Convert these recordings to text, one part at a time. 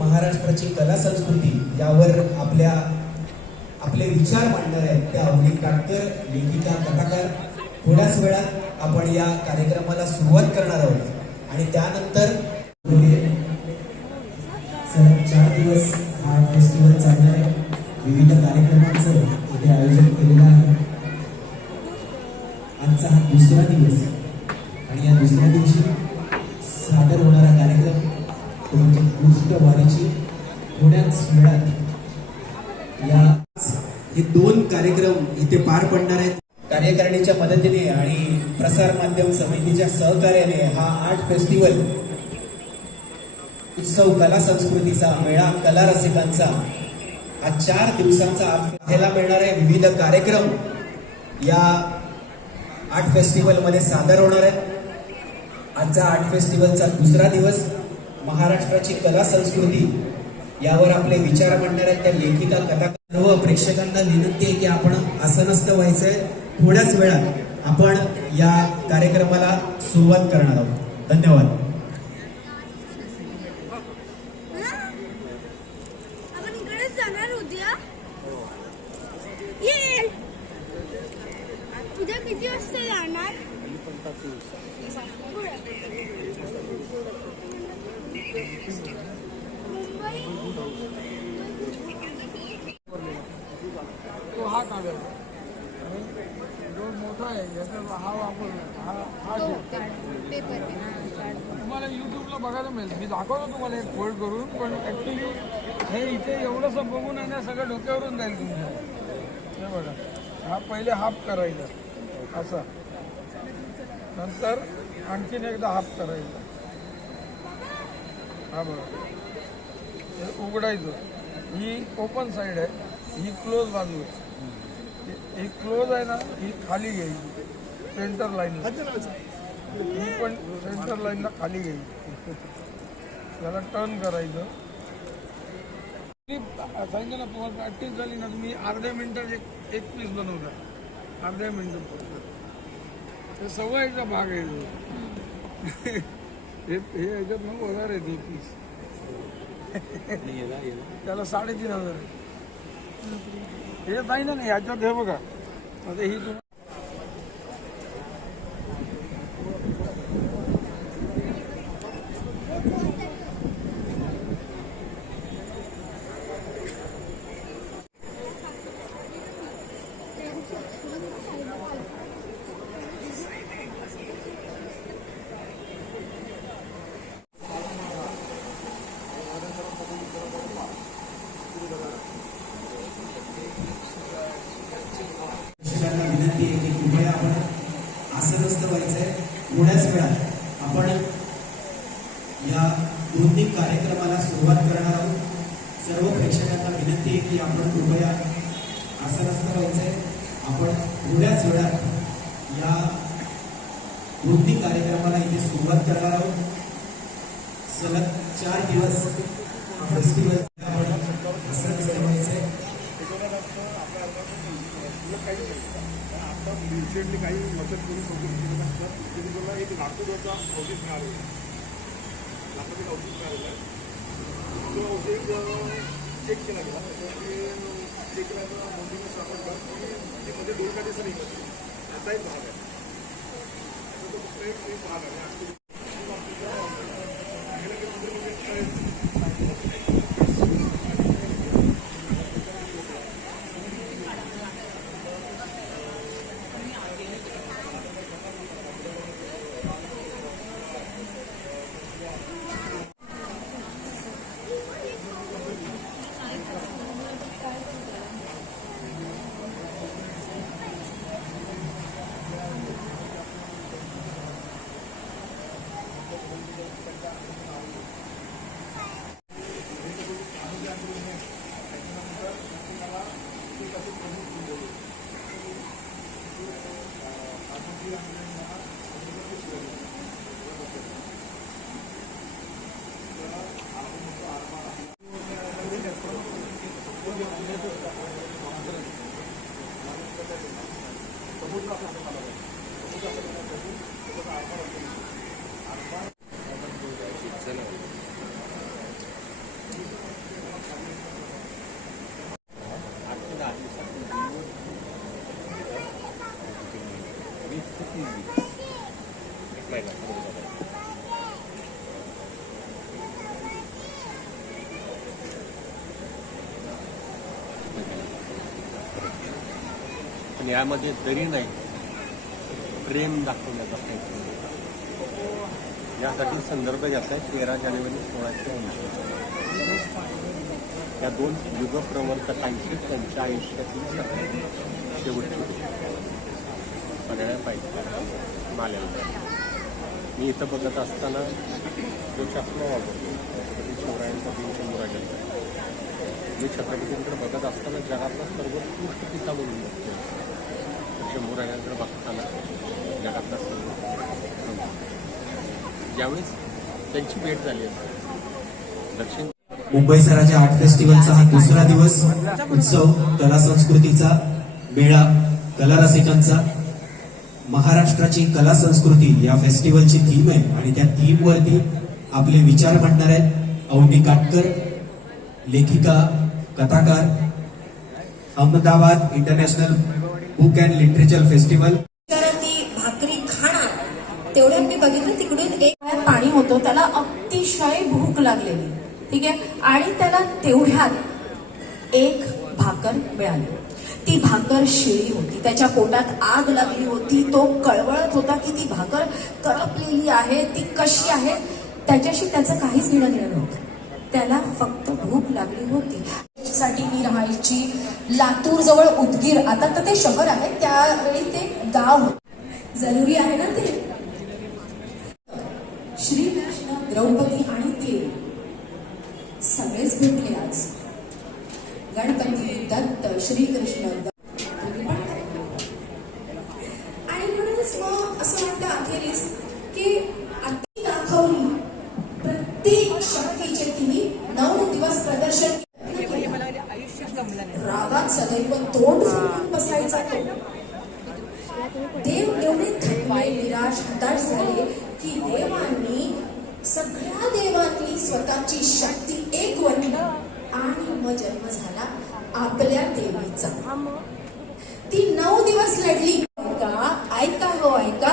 महाराष्ट्राची कला संस्कृती यावर आपले विचार मांडणार आहेत त्या अवनी काटकर, लेखिका, कथाकार. थोड्याच वेळात आपण या कार्यक्रमाला सुरुवात करणार आहोत आणि त्यानंतर 4 दिवस हा फेस्टिवल चालणार आहे. विविध कार्यक्रमांचं इथे आयोजन केलेलं आहे. आजचा हा दुसरा दिवस आणि या दुसऱ्या दिवशी सादर होणारा कार्यक्रम म्हणजे गोष्ट वारीची. थोड्याच वेळात या हे 2 कार्यक्रम इथे पार पडणार आहेत. कार्यकारिणीच्या मदतीने आणि प्रसार माध्यम समितीच्या सहकार्याने हा आर्ट फेस्टिवल उत्सव कला संस्कृतीचा मेळा कला रसिकांचा हा 4 दिवसांचा पाहायला मिळणार आहे. विविध कार्यक्रम या आर्ट फेस्टिवल मध्ये सादर होणार आहेत. आजचा आर्ट फेस्टिवलचा दुसरा दिवस महाराष्ट्राची कला संस्कृती यावर आपले विचार मांडणार आहेत त्या लेखिका, कथाकार. सर्व प्रेक्षकांना विनंती आहे की आपण आसनस्थ व्हायचंय. थोड्याच वेळात आपण या कार्यक्रमाला सुरुवात करणार आहोत. धन्यवाद. तुझ्या किती वाजता जाणार? तो हा कागद जो मोठा आहे याचा हा वापर हा पेपर तुम्हाला युट्यूबला बघायला मिळेल. मी दाखवतो तुम्हाला एक फोल्ड करून, पण ऍक्च्युली हे इथे एवढंसं बघून आहे ना सगळं डोक्यावरून जाईल तुमच्या. हे बघा, हा पहिले हाफ करायचा असा, नंतर आणखीन एकदा हाफ करायचा. हा बघा, हे उघडायचं. ही ओपन साईड आहे, ही क्लोज बाजू आहे. ही क्लोज आहे ना, ही खाली घ्यायची सेंटर लाईनला. ही पण सेंटर लाईनला खाली घ्यायची. याला टर्न करायचं. सांगितलं ना तुम्हाला प्रॅक्टिस झाली ना, तुम्ही अर्ध्या मिनिटात एक पीस बनवता. अर्ध्या मिनिटात ते सवयीचा भाग आहे. हे याच्यात मग वगैरे येते पीस. त्याला 3,500 आहे. हे नाही ना, याच्यात हे बघा. आता ही तुम्ही विनंती आहे की कृपया आपण आसनस्थ व्हायचंय. थोड्याच वेळात आपण या 2 कार्यक्रमाला सुरुवात करणार आहोत. सर्व प्रेक्षकांना विनंती आहे की आपण कृपया आसनस्थ व्हायचंय. आपण थोड्याच वेळात या 2 कार्यक्रमाला इथे सुरुवात करणार आहोत. सलग 4 दिवस फेस्टिवल आसनस्थ व्हायचंय. रिसेंटली काही मदत करून सोबत एक नागपूरचा औषध मिळालं. नागपूरचं औषध मिळालेलं आहे. तो औषध चेक केला गेला. चेक केल्याचा नोंदणी सापडला की मध्ये 2 का दिवसांनी याचा एक भाग आहे. तो फक्त एक भाग आहे. पण यामध्ये तरी नाही प्रेम दाखवण्याचा प्रयत्न यासाठी संदर्भ घेतला आहे 13 जानेवारी 1680 या दोन युगप्रवर्तकांची त्यांच्या आयुष्यातील शेवटची पन्हाळ्या पाहिजे माल्याला. मी इथं बघत असताना जो चष्मा वापरतो छत्रपती शिवरायांचा दिन चंद्रा गेला. मी छत्रपतींकडे बघत असताना जगातला सर्वोत्कृष्ट पिता म्हणून बघतो. शंभूरायांकडे बघताना जगातला सर्व ज्यावेळेस त्यांची भेट झाली असते दक्षिण मुंबई सराच्या आर्ट फेस्टिवलचा हा दुसरा दिवस उत्सव, कला संस्कृतीचा मेळा, कला रसिकांचा. महाराष्ट्राची कला संस्कृती या फेस्टिवलची थीम आहे आणि त्या थीम वरती आपले विचार मांडणार आहेत अवनी काटकर, लेखिका, कथाकार. Ahmedabad international book and literature festival. ती भाकरी खाणार तेवढ्यात मी बघितलं तिकडून एक पाणी होतं, त्याला अतिशय भूक लागलेली, ठीक आहे, आणि त्याला तेवढ्यात एक भाकर मिळाली. ती भाकर शिळी होती, त्याच्या पोटात आग लागली होती, तो कळवळत होता की ती भाकर करपलेली आहे, ती कशी आहे, त्याच्याशी त्याचं काहीच घेणं देणं नव्हतं. त्याला फक्त भूक लागली होती. साठी मी राहायची लातूर जवळ उदगीर, आता तर ते शहर आहे, त्यावेळी ते गाव जरुरी आहे ना ते. श्रीकृष्ण, द्रौपदी आणि देव सगळेच भेटले आज. गणपती, दत्त, श्रीकृष्ण आणि म्हणूनच मग असं वाटतं अखेरीस की अति दाखवली प्रत्येक शक्तीचे तिने 9 दिवस प्रदर्शन रागात सदैव तोंड फुटून बसायचा तो. देव एवढे थकले, निराश, हताश झाले की सगळ्या देवांनी स्वतःची शक्ती एक वटली आणि मग जन्म झाला आपल्या देवीचा. ती 9 दिवस लढली. ऐका हो ऐका,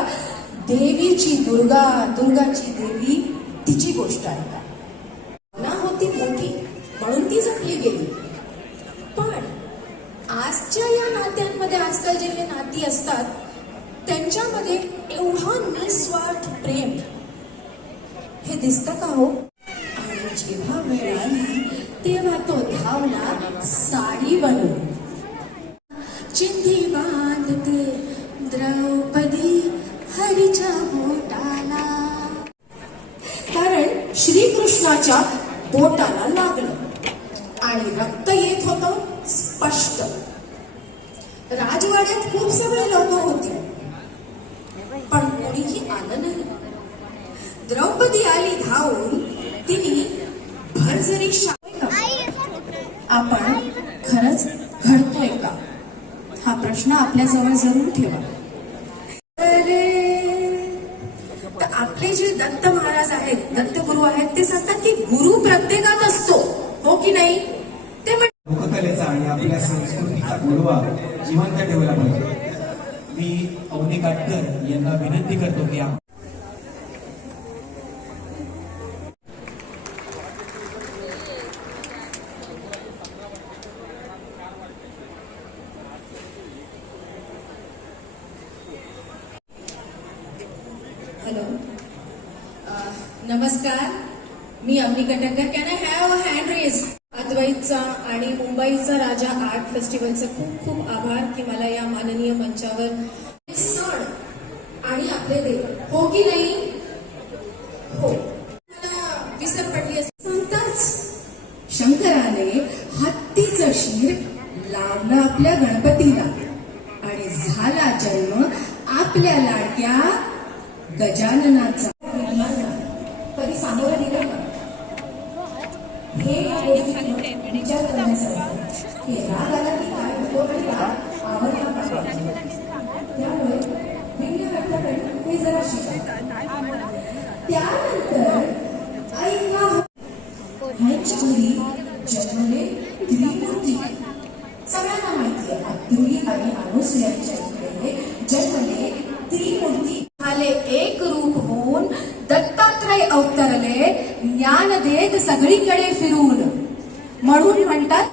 देवीची दुर्गा, दुर्गाची देवी, तिची गोष्ट ऐका. ना होती मोठी म्हणून ती जपली गेली. पण आजच्या या नात्यांमध्ये, आजकाल जे नाती असतात त्यांच्यामध्ये एवढा निस्वार्थ प्रेम हे दिसतं का हो? आणि जेव्हा वेळ आली तेव्हा तो धावला साडी बनवून. चिंधी बांधते द्रौपदी हरीच्या बोटाला, कारण श्रीकृष्णाच्या बोटाला लागलं आणि रक्त येत होतं स्पष्ट. राजवाड्यात खूप सगळे लोक होते पण कोणीही आलं नाही. द्रौपदी आली धावून, तिने भरजरी आपण खरंच घडतोय का हा प्रश्न आपल्याजवळ जरूर ठेवा. तर आपले जे दत्त महाराज आहेत, दत्तगुरु आहेत, ते सांगतात की गुरु प्रत्येकात असतो, हो की नाही? ते लोककलेचा आणि आपल्या संस्कृतीचा गोडवा जिवंत ठेवला पाहिजे. मी अवनी काटकर यांना विनंती करतो की हॅलो, नमस्कार, मी Avani Katkar. Can I have a hand raise? अद्वैतचा आणि मुंबईचा राजा आर्ट फेस्टिवलचा खूप खूप आभार की मला या माननीय मंचावर सण आणि आपले देव, हो की नाही? हो. मला विसर पडली असं सांगताच शंकराने हत्तीचं शिर लावलं आपल्या गणपतीला आणि झाला जन्म आपल्या लाडक्या गजाननाचा. कधी सामोरं दिलं का? हे विचार करण्यासाठी की राग आला की काय होतो आणि राग आवडला पाहिजे. त्यामुळे भिन्न व्यक्त करणं हे जरा शिका. त्यानंतर ऐका, ह्यांच्यापुरी जन्मले त्रिमूर्ती. सगळ्यांना माहिती आहे अत्रुई आणि अनुसूयांच्या इकडे जन्मले त्रिमूर्ती. झाले एक रूप होऊन दत्तात्रय अवतरले, ज्ञान देत सगळीकडे फिरून. म्हणून म्हणतात